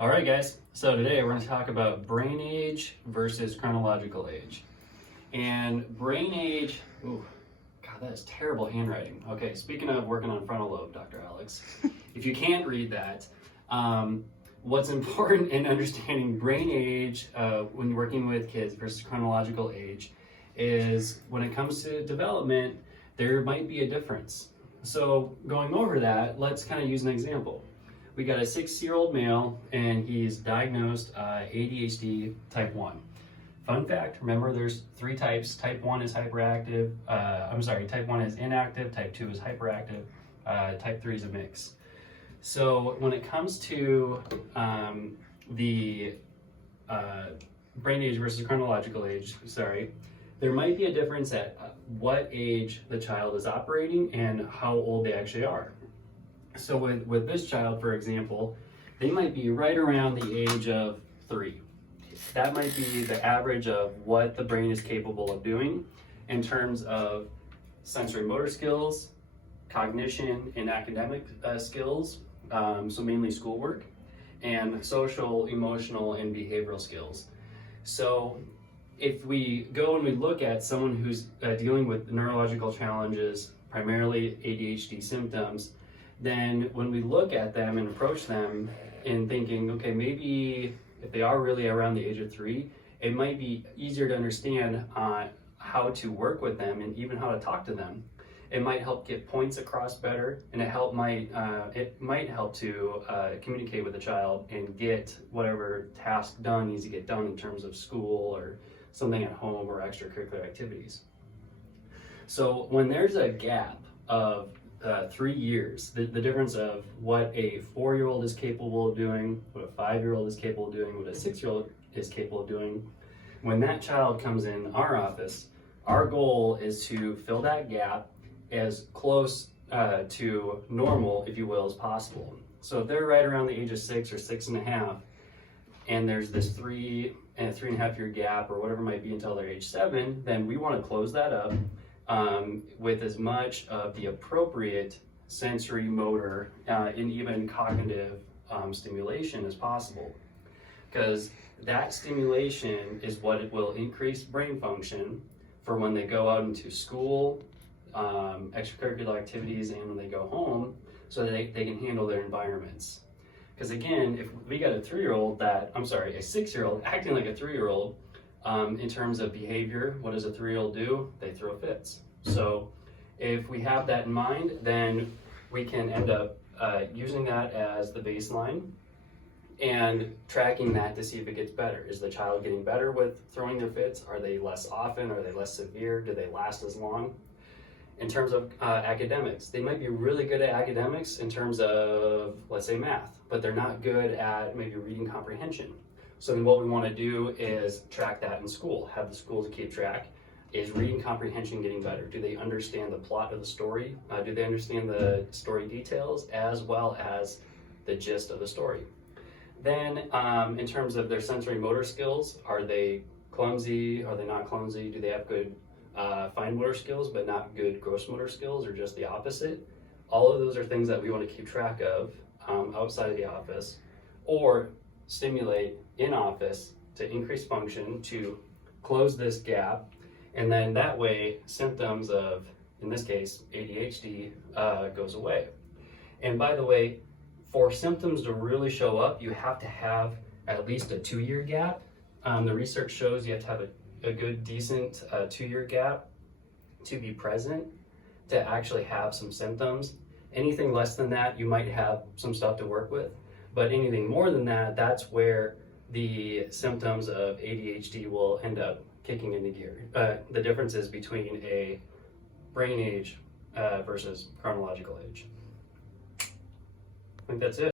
All right, guys. So today we're going to talk about brain age versus chronological age. And brain age, ooh, God, that is terrible handwriting. Okay, speaking of working on frontal lobe, Dr. Alex, if you can't read that, what's important in understanding brain age when working with kids versus chronological age is when it comes to development, there might be a difference. So going over that, let's kind of use an example. We got a 6-year-old male and he's diagnosed ADHD type 1. Fun fact, remember there's 3 types. Type 1 is hyperactive, type 1 is inactive, type 2 is hyperactive, type 3 is a mix. So when it comes to the brain age versus chronological age, there might be a difference at what age the child is operating and how old they actually are. So with this child, for example, they might be right around the age of 3. That might be the average of what the brain is capable of doing in terms of sensory motor skills, cognition, and academic skills, so mainly schoolwork, and social, emotional, and behavioral skills. So if we go and we look at someone who's dealing with neurological challenges, primarily ADHD symptoms, then when we look at them and approach them in thinking, okay, maybe if they are really around the age of 3, it might be easier to understand how to work with them and even how to talk to them. It might help get points across better, and it might help to communicate with the child and get whatever task done needs to get done in terms of school or something at home or extracurricular activities. So when there's a gap of 3 years, the difference of what a 4-year-old is capable of doing, what a 5-year-old is capable of doing, what a 6-year-old is capable of doing, when that child comes in our office, our goal is to fill that gap as close to normal, if you will, as possible. So if they're right around the age of 6 or 6.5, and there's this 3 and 3.5 year gap or whatever it might be until they're age 7, then we want to close that up with as much of the appropriate sensory, motor, and even cognitive stimulation as possible. Because that stimulation is what it will increase brain function for when they go out into school, extracurricular activities, and when they go home, so that they can handle their environments. Because again, if we got a 6-year-old acting like a 3-year-old, in terms of behavior, what does a 3-year-old do? They throw fits. So if we have that in mind, then we can end up using that as the baseline and tracking that to see if it gets better. Is the child getting better with throwing their fits? Are they less often? Are they less severe? Do they last as long? In terms of academics, they might be really good at academics in terms of, let's say, math, but they're not good at maybe reading comprehension. So then what we want to do is track that in school, have the schools keep track. Is reading comprehension getting better? Do they understand the plot of the story? Do they understand the story details as well as the gist of the story? Then in terms of their sensory motor skills, are they clumsy? Are they not clumsy? Do they have good fine motor skills but not good gross motor skills, or just the opposite? All of those are things that we want to keep track of outside of the office, or stimulate in office to increase function to close this gap, and then that way symptoms of, in this case, ADHD goes away. And by the way, for symptoms to really show up, you have to have at least a 2-year gap. The research shows you have to have a good, decent 2-year gap to be present, to actually have some symptoms. Anything less than that, you might have some stuff to work with. But anything more than that, that's where the symptoms of ADHD will end up kicking into gear. The difference is between a brain age versus chronological age. I think that's it.